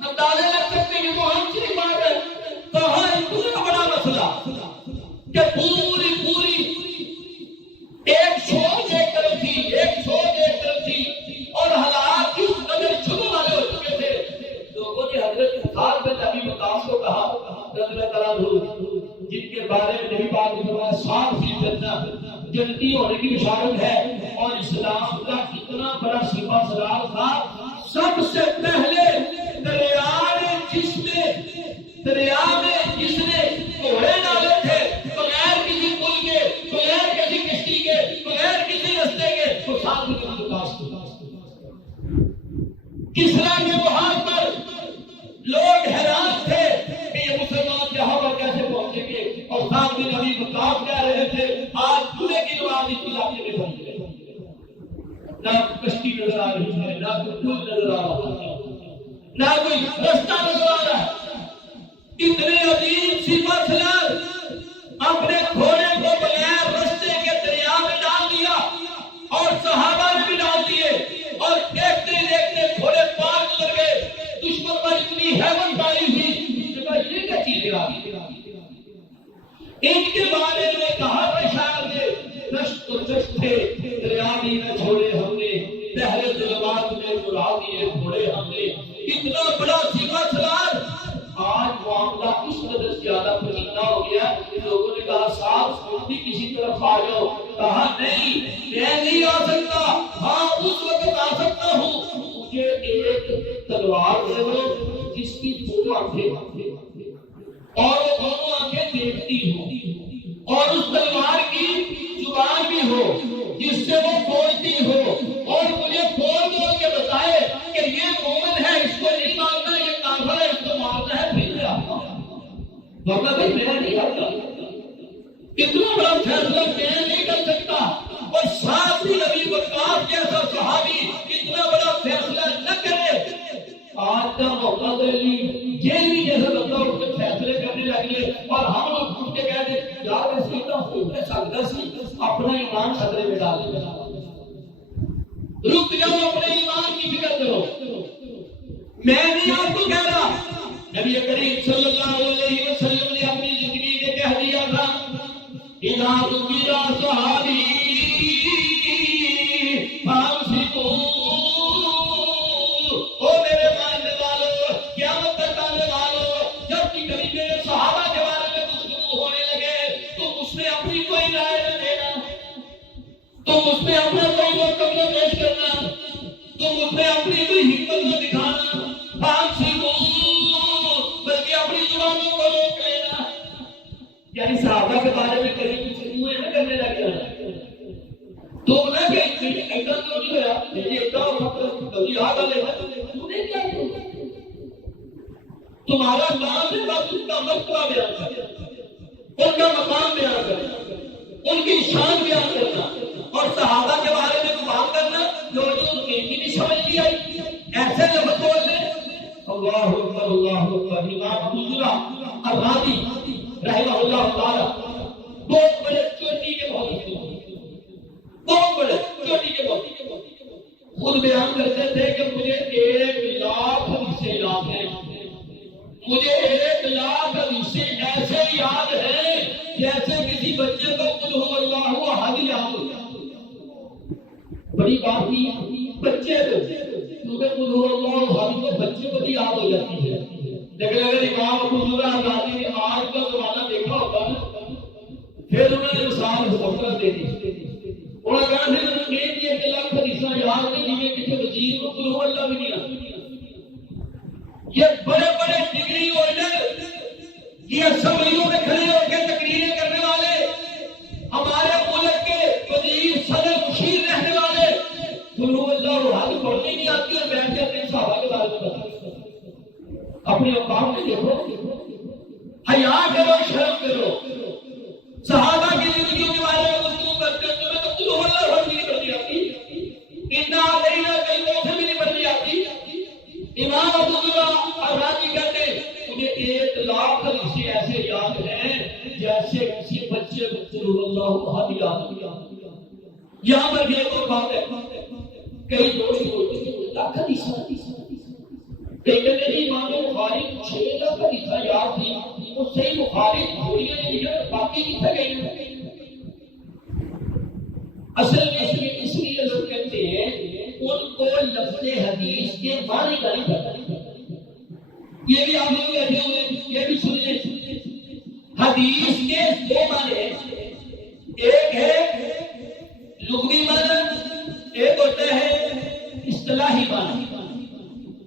اندازے لگ سکتے کہ وہ ہم سے بات ہے کہاں اتنا بڑا مسئلہ کہ پوری ایک سوچ ایک طرف تھی اور حالات کی اس قدر شروع والے ہو چکے تھے لوگوں نے حضرت خان بن ابی وقاص کو کہا رضی اللہ عنہ جن کے بارے میں نبی پاک نے فرمایا 7 جنت جنتی ہونے کی بشارت ہے اور اسلام کا کتنا بڑا سپہ سالار تھا سب سے پہلے دریا میں جس نے گھوڑے ڈالے تھے بغیر کسی پل کے بغیر کسی کشتی کے بغیر کسی رستے کے وہ ساتھ میں کسرا کے محاذ پر لوگ حیران تھے کہ یہ مسلمان یہاں پر کیسے پہنچیں گے اور ساتھ میں نبی وقاص کہہ رہے تھے آج جمعے کی نماز اس علاقے میں پہنچ گئے نہ کشتی نظر آ رہی ہے نہ کوئی پل نظر آ رہا ہے نہ کوئی رستہ نظر آ رہا ہے اتنے عظیم سپہ سالار اپنے گھوڑے کو بغیر رستے کے دریا میں ڈال دیا اور صحابہ نے بھی ڈال دیے اور دیکھتے گھوڑے پار گزر گئے دشمن پر اتنی ہیبت ڈالی ہوئی یہ کیا چیز ہے ان کے بارے میں کہا تھا شاعر نے رشت و چشت تھے دریا بھی نہ چھوڑے ہم نے پہلے ظلمات میں اڑا دیے گھوڑے ہم نے اتنا بڑا سپہ سالار آج معاملہ اس قدر زیادہ پیچیدہ ہو گیا کہ لوگوں نے کہا صاحب بھی کسی طرف آ جاؤ کہا نہیں میں نہیں آ سکتا ہاں اس وقت آ سکتا ہوں مجھے ایک تلوار دے دو جس کی 2 آنکھیں اور وہ دونوں آنکھیں دیکھتی ہوں اور اس تلوار کی زبان بھی ہو جس سے وہ بولتی ہو اور مجھے بول کے بتائے کہ یہ مومن ہے اس کو نہیں ماننا یہ کافر ہے اس کو ماننا ہے پھر ورنہ بھائی میں نہیں کرتا اتنا بڑا فیصلہ میں نہیں کر سکتا اور ساتھ ہی نبی وقاص جیسا صحابی اتنا بڑا فیصلہ نہ کرے آج کا موقع دے لی جیلی جیسا بندہ اس کے فیصلے کرنے لگے اور ہم لوگ اٹھ کے کہہ دیں یار ایسے اتنا ہوتا سکتا سی اپنا ایمان خطرے میں ڈالے رک جاؤ اپنے ایمان کی فکر کرو میں نہیں آپ کو کہہ رہا نبی کریم صلی اللہ علیہ وسلم نے اپنی زندگی میں کہہ دیا تھا اذا ذکر صحابی فامسکوا او میرے ماننے والوں قیامت تک آنے والوں جب کہ کبھی میرے صحابہ کے بارے میں گفتگو ہونے لگے تو اس میں اپنی کوئی رائے نہ دینا تم اس میں اپنا کوئی موقف نہ پیش کرنا تم اس میں اپنی کوئی حکمت نہ دکھانا بلکہ اپنی زبانوں کو روک لینا یعنی صحابہ کے بارے میں کہیں کچھ منہ نہ کرنے لگے تو نہ کہ ایسا تو نہیں ہوا یہ ایسا کبھی یاد آ لے تمہارا نام ہے بس اس کا مرتبہ بیان کرنا ان کا مقام بیان کرنا ان کی شان بیان کرنا اور صحابہ کے بارے میں بات کرنا لوگوں کو نہیں سمجھ نہیں آئی ایسے لفظ بول لیں اللہ اکبر امام ابو زرع الرازی رحمہ اللہ تعالی بہت بڑے چوٹی کے بہت بڑے چوٹی کے خود بیان کرتے تھے کہ مجھے 1,00,000 حدیثیں یاد ہیں مجھے 1,00,000 حدیثیں ایسے یاد ہیں جیسے کسی بچے کو قل هو اللہ احد یاد ہو بڑی بات کی بچے کو کیونکہ قل هو اللہ احد کو بچے کو بھی یاد ہو جاتی ہے لیکن اگر امام ابو زرع الرازی نے آج کا زمانہ دیکھا ہوتا نا پھر انہوں نے مثال مفصل دے دی انہوں نے کہا پھر انہوں نے یہ 1,00,000 حدیثیں یاد نہیں جنہیں کسی وزیر کو قل هو اللہ بھی نہیں آتا یہ بڑے بڑے ڈگری ہولڈر یہ اسمبلیوں میں کھڑے ہو کے تقریریں کرنے والے ہمارے ملک کے وزیر صدر مشیر رہنے والے قل هو اللہ احد پڑھنی نہیں آتی اور بیٹھ کے اپنے صحابہ کے بارے میں بتاتے اپنے اوقات میں دیکھو حیا کرو شرم کرو کسی بچے کو قل اللہ احد یاد یہاں پر بھی ایک اور بات ہے کئی لوگ بولتے ہیں لاکھ حدیث کئی کہتے ہیں امام بخاری 6 لاکھ حدیث یاد تھی وہ صحیح بخاری تھوڑیاں نہیں ہیں باقی کتنے گئی ہیں اصل میں اس لیے لوگ کہتے ہیں ان کو لفظ حدیث کے معنی کا نہیں پتہ یہ بھی آپ لوگ بیٹھے ہوئے یہ بھی سن لیں حدیث کے 2 معنی ہیں ایک ہے لغوی معنی ایک ہوتا ہے اصطلاحی معنی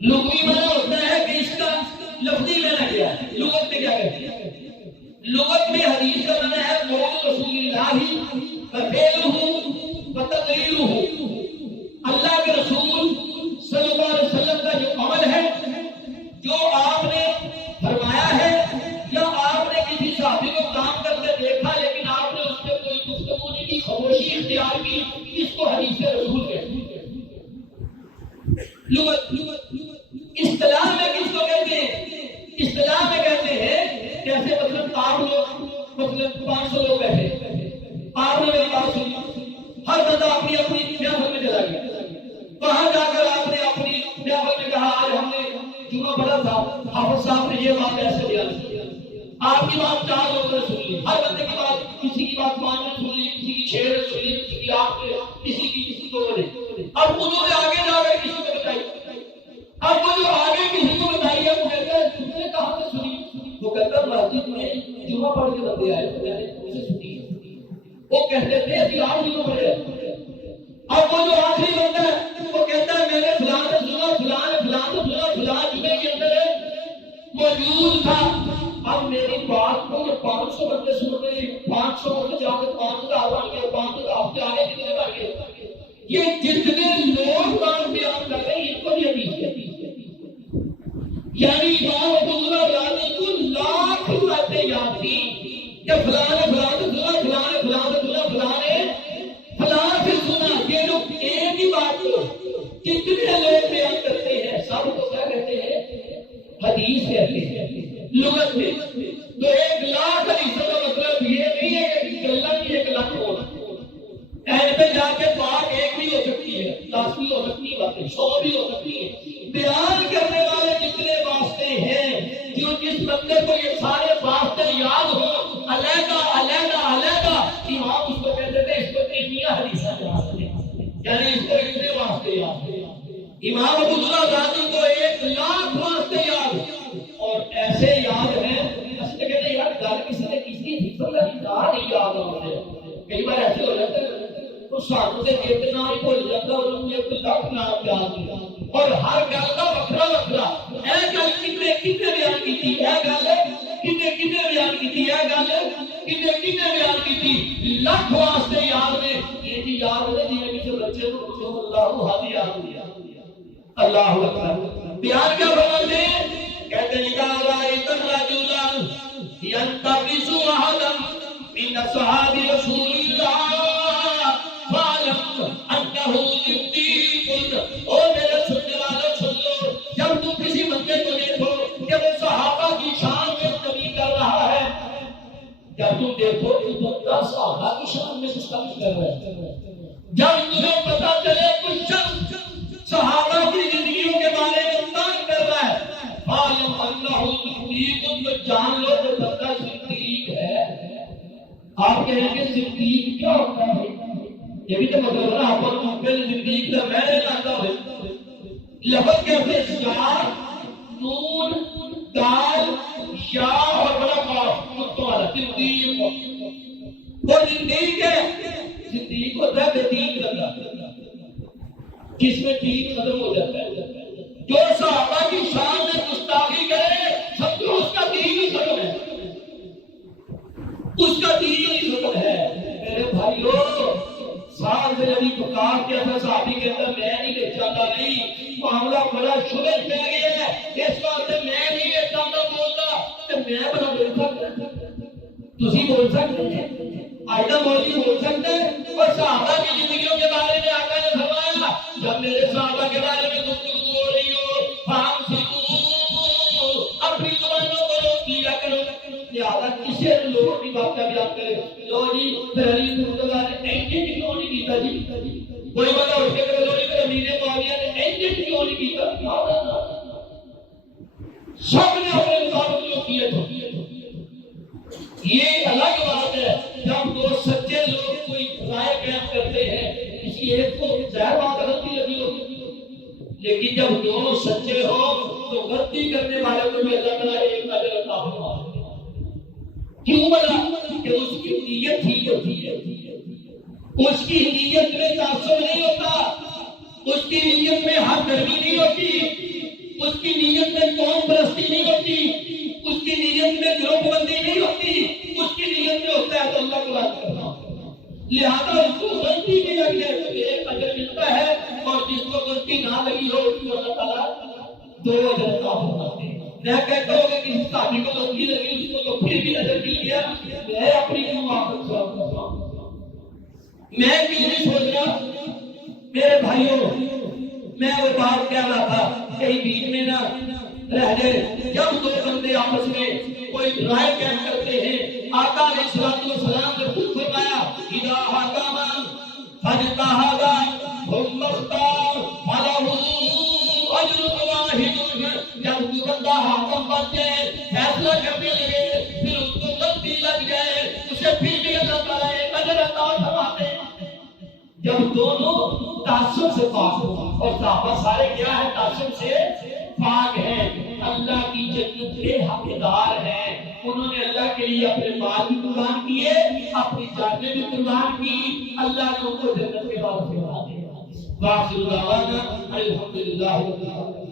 لغوی معنی ہوتا ہے کہ اس کا لفظی معنی کیا ہے لغت میں کیا کہتے ہیں لغت میں حدیث کا معنی ہے قول رسول اللہ وفعلہ وتقریرہ اللہ کے رسول صلی اللہ علیہ وسلم کا جو عمل ہے جو آپ نے فرمایا ہے یا آپ نے کسی صحابی کو کام کرتے دیکھا لیکن آپ نے اس پہ کوئی گفتگو نہیں کی خاموشی اختیار کی اس کو حدیث رسول کہتے ہیں لغت اصطلاح میں کس کو کہتے ہیں اصطلاح میں کہتے ہیں جیسے مطلب آپ لوگ مطلب 500 لوگ بیٹھے آپ نے میری بات سنی ہر بندہ اپنی اپنی محفل میں چلا گیا وہاں جا کر آپ نے اپنی محفل میں کہا آج ہم نے جمعہ پڑھا تھا حافظ صاحب نے یہ بات ایسے بیان کی آپ کی بات 4 لوگوں نے سن لی ہر بندے کی بات کسی کی بات 5 نے سن لی کسی کی 6 نے سن لی کسی کی 8 نے کسی 2 نے اب انہوں نے آگے جا کر کسی کو بتائی اب وہ جو آگے کسی کو بتائی ہے وہ کہتا ہے تم نے کہاں سے سنی وہ کہتا مسجد میں جمعہ پڑھ کے بندے آئے تو میں نے ان سے سنی وہ کہتے تھے کہ آپ جمعہ پڑھے اب وہ جو آخری بندہ ہے وہ کہتا ہے میں نے فلاں سے سنا فلاں جمعے کے اندر موجود تھا اب میری بات کو 500 بندے سن رہے ہیں 500 بندے جا کے 5,000 بن گئے 5,000 سے آگے کتنے بن گئے یہ جتنے لوگ بات بیان کر رہے ہیں ان کو بھی حدیث کہتی ہے یعنی امام ابو ذر یعنی کو لاکھ باتیں یاد تھی کہ فلاں نے فلاں سے سنا یہ جو ایک ہی بات کو کتنے لوگ بیان کرتے ہیں سب کو کیا کہتے ہیں حدیث کہتے ہیں لغت میں تو 1 لاکھ حدیثوں کا مطلب یہ نہیں ہے کہ اللہ کی 1 لاکھ ہو اینڈ پہ جا کے بات ایک بھی ہو سکتی ہے 10 بھی ہو سکتی ہے باتیں 100 بھی ہو سکتی ہے بیان کرنے والے جتنے واسطے ہیں جو جس بندے کو یہ سارے واسطے یاد ہو علیحدہ امام اس کو کہتے تھے اس کو اتنی حدیثیں یاد ہیں یعنی اس کو اتنے واسطے یاد ہیں امام ابو ذر غازی کو 1 لاکھ واسطے یاد اور ایسے یاد ہیں اس نے کہتے یار گل کسی نے کسی تھی پر نہیں یاد آ رہے کئی بار ایسے ہو جاتا ہے تو سانوں سے ایک نام ہی بھول جاتا ہے اور انہوں نے 1 لاکھ نام یاد کیا اور ہر گل کا وکھرا اے گل کتنے بیان کی اے گل کتنے بیان کی اے گل کتنے بیان کی لاکھ واسطے یاد نے یہ جی یاد ہے جی کسی بچے کو پوچھو اللہ احد یاد دیا اللہ اکبر بیان کیا فرماتے ہیں کہتے ہیں اذا رأيت الرجل ينتقص احدا من اصحاب رسول الله فاعلم انه صديق اور میرے سننے والوں سن لو جب تم کسی بندے کو دیکھو کہ وہ صحابہ کی شان میں کمی کر رہا ہے جب تم دیکھو کہ بندہ صحابہ کی شان میں کچھ کمی کر رہا ہے جب تمہیں پتا چلے کچھ شخص صحابہ کی زندگیوں کے بارے میں بات کر رہا ہے فاعلم انه صدیق تو جان لو کہ بندہ صدیق ہے آپ کہیں گے صدیق کیا ہوتا ہے یہ بھی تو مطلب ہے آپ کو پہلے صدیق کا میں نے لاتا ہے لفظ کیسے شاہ نون دال یا اور بڑا قاف تو والا صدیق وہ صدیق ہے صدیق ہوتا ہے بے دین بندہ جس میں دین ختم ہو جاتا ہے جو صحابہ کی شان میں گستاخی کرے سمجھو اس کا دین ہی ختم ہے اس کا دین ہی ختم ہے میرے بھائیو سال سے نبی پکار کیا تھا صحابی کہتا میں نہیں لے جاتا نہیں معاملہ بڑا شبہ پہ گیا ہے اس واسطے میں نہیں لے جاتا بولتا تو میں بڑا بول سکتا تسی بول سکتے ہیں آئدہ مولی بول سکتے ہیں اور صحابہ کی زندگیوں کے بارے میں آقا نے فرمایا جب میرے صحابہ کے بارے میں گفتگو ہو رہی ہو فہم سکو اپنی زبانوں کو روک لیا کرو لہذا کسی لوگوں کی بات کا بیان کرے لو جی پھر علی مرتضیٰ نے ایجنٹ کیوں نہیں کیتا جی؟ کوئی بندہ اٹھ کے کرے لو جی پھر امیر معاویہ نے ایجنٹ کیوں نہیں کیتا؟ سب نے اپنے مطابق جو کیے تھے. یہ الگ بات ہے جب دو سچے لوگ کوئی رائے قائم کرتے ہیں، کسی ایک کو ظاہر بات غلطی لگی ہوگی، لیکن جب دونوں سچے ہوں تو غلطی کرنے والے کو بھی اللہ تعالیٰ ایک اجر عطا فرماتے ہیں. کیوں بنا؟ کہ اس کی نیت ٹھیک ہوتی ہے، اس کی نیت میں تعصب نہیں ہوتا، اس کی نیت میں ہم دردی نہیں ہوتی، اس کی نیت میں قوم پرستی نہیں ہوتی، اس کی نیت میں گروپ بندی نہیں ہوتی، اس کی نیت میں ہوتا ہے تو اللہ کو راضی کرنا. لہذا اس کو غلطی بھی لگ جائے تو ایک اجر ملتا ہے، اور جس کو غلطی نہ لگی ہو اس کو اللہ تعالیٰ 2 اجر عطا فرماتے ہیں. میں کہتا ہوں کہ کسی صحابی کو غلطی لگی اس کو تو پھر بھی اجر مل گیا، میں اپنی کیوں معافی کرتا ہوں؟ میں کیوں نہیں سوچ رہا؟ میرے بھائیوں میں وہ بات کہہ رہا تھا کہیں بیچ میں نہ رہ جائے. جب دو بندے آپس میں کوئی رائے قائم کرتے ہیں، آقا علیہ الصلوۃ والسلام نے خود فرمایا اذا حکم فاجتہد ثم اختار فلہ اجر واحد. جب کوئی بندہ حاکم بن جائے، فیصلہ کرنے لگے، پھر اس کو غلطی لگ جائے، اسے پھر بھی اللہ تعالیٰ ایک اجر عطا فرماتے ہیں. جب دونوں تعصب سے پاک ہو، اور صحابہ سارے کیا ہے؟ تعصب سے پاک ہیں، اللہ کی جنت کے حقدار ہیں. انہوں نے اللہ کے لیے اپنے مال بھی قربان کیے، اپنی جانیں بھی قربان کی. اللہ نے ان کو جنت کے بعد سے بنا دیا. واخر دعوانا الحمدللہ.